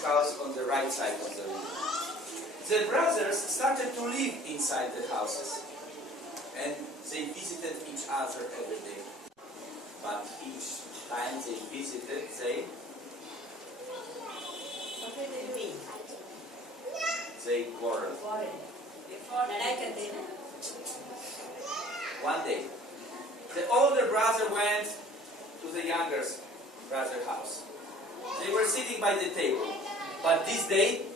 each house on the right side of the river. The brothers started to live inside the houses, and they visited each other every day. But each time they visited, they quarreled. One day, the older brother went to the younger brother's house. They were sitting by the table, but this day,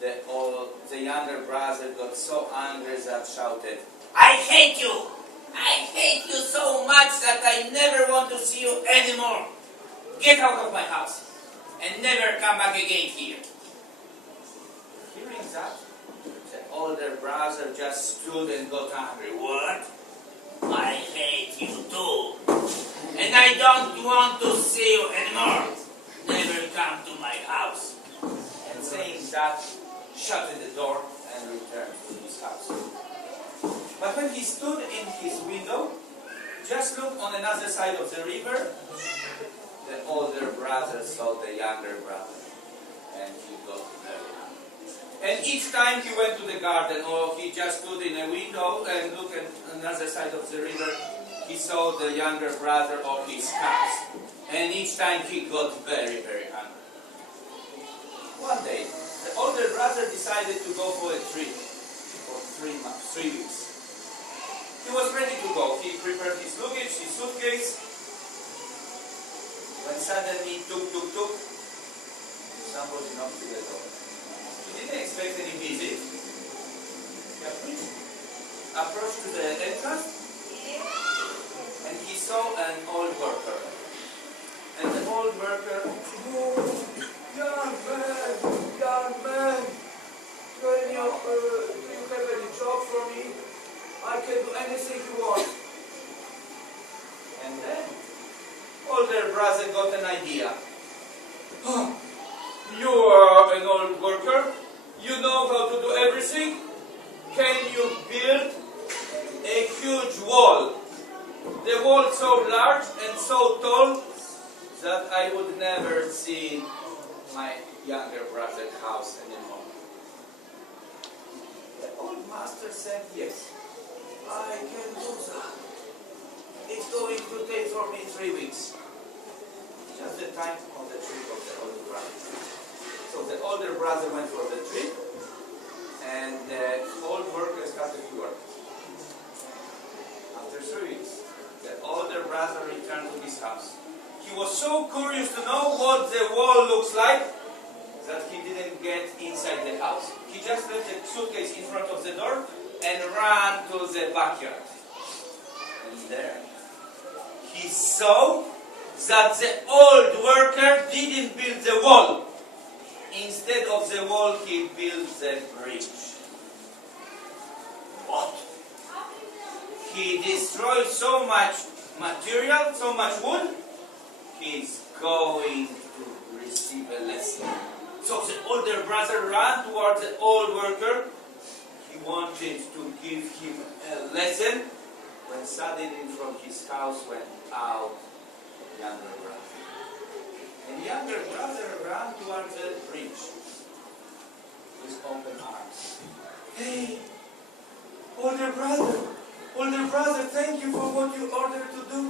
the younger brother got so angry that shouted, "I hate you! I hate you so much that I never want to see you anymore! Get out of my house and never come back again here!" Hearing that, the older brother just stood and got angry. "What? I hate you too! And I don't want to see you anymore! Never come to my house!" And saying that, shut the door and returned to his house. But when he stood in his window, just looked on another side of the river, the older brother saw the younger brother, and he got very angry. And each time he went to the garden, or he just stood in a window and looked at another side of the river, he saw the younger brother or his house. And each time he got very, very angry. One day, the older brother decided to go for a trip for 3 weeks. He was ready to go. He prepared his luggage, his suitcase. When suddenly, tuk, somebody knocked to the door. He didn't expect any visit. He approached to the entrance, and he saw an old worker. And the old worker, "Oh, young man, do you have any job for me? I can do anything you want." And then, older brother got an idea. "Oh, you are an old worker. You know how to do everything. Can you build a huge wall? The wall so large and so tall that I would never see my younger brother's house anymore." The old master said, "Yes, I can do that. It's going to take for me 3 weeks. Just the time of the trip of the older brother." So the older brother went for the trip, and the old worker started to work. After 3 weeks, the older brother returned to his house. He was so curious to know what the wall looks like that he didn't get inside the house. He just left the suitcase in front of the door and ran to the backyard. And there, he saw that the old worker didn't build the wall. Instead of the wall, he built the bridge. What? He destroyed so much material, so much wood, he's going to receive a lesson. So the older brother ran towards the old worker. He wanted to give him a lesson, when suddenly from his house went out younger brother. And younger brother ran towards the bridge with open arms. "Hey, older brother, thank you for what you ordered to do.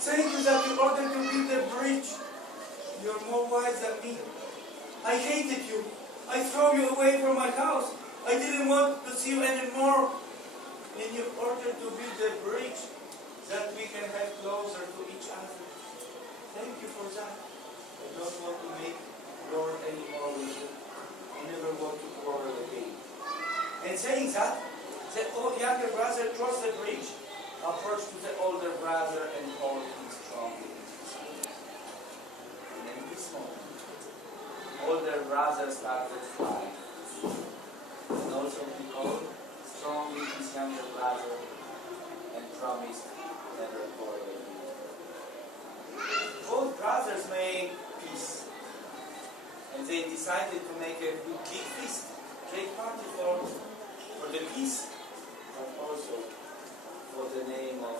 Thank you that you ordered to build a bridge. You're more wise than me. I hated you. I threw you away from my house. I didn't want to see you anymore. And you ordered to build a bridge that we can have closer to each other. Thank you for that. I don't want to make war anymore with you. I never want to quarrel again." And saying that, the younger brother crossed the bridge, approached to the older brother, and held him strongly in his arms. And in this moment, older brother started crying. And also he held strongly his younger brother and promised never quarrel again. Both brothers made peace, and they decided to make a big feast, great party for the peace, but also for the name of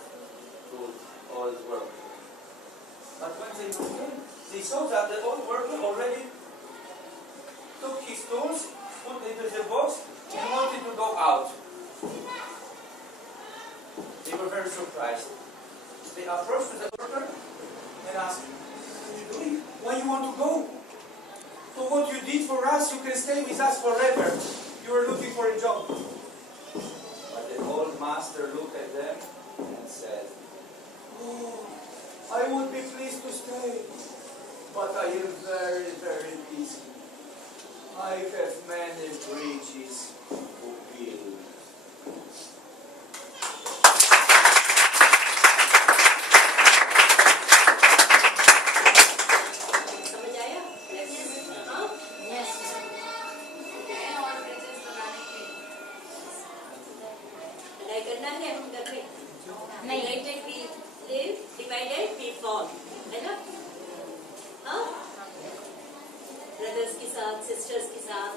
good old worker. But when they looked in, they saw that the old worker already tools, put into the box, and wanted to go out. They were very surprised. They approached the doctor and asked, "What are you doing? Why you want to go? So what you did for us, you can stay with us forever. You are looking for a job." But the old master looked at them and said, "Oh, I would be pleased to stay, but I am very, very busy. I have many bridges to build." Brothers के साथ, sisters के साथ,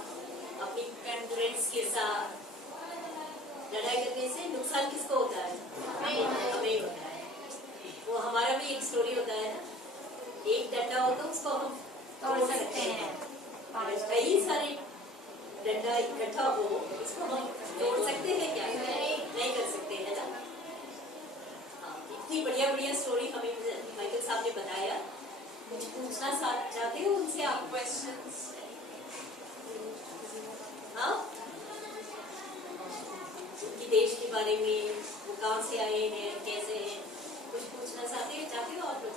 अपनी friends के साथ लड़ाई करने से नुकसान किसको होता है? हमें होता है। वो हमारा भी एक स्टोरी होता है ना, एक डंडा हो तो उसको हम तोड़ सकते हैं, कई सारे डंडा इकट्ठा हो इसको हम तोड़ सकते हैं क्या? नहीं कर सकते है ना। इतनी बढ़िया बढ़िया स्टोरी हमें माइकल साहब ने बताया। कुछ पूछना चाहते हो उनसे आप? क्वेश्चंस? हाँ, उनकी देश के बारे में, वो कहाँ से आए हैं, कैसे हैं, कुछ पूछना चाहते हो आप लोग?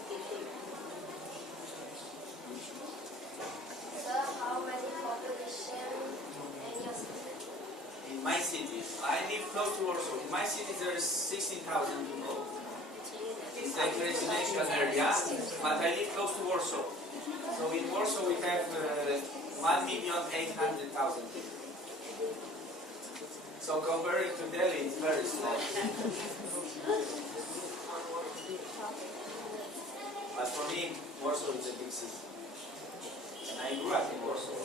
Sir, how many population in your city? In my city, I live close to Warsaw. In my city there is 16,000 people. It's like a residential area, but I live close to Warsaw. So in Warsaw we have 1,800,000 people. So comparing to Delhi, it's very small. But for me, Warsaw is a big city. And I grew up in Warsaw.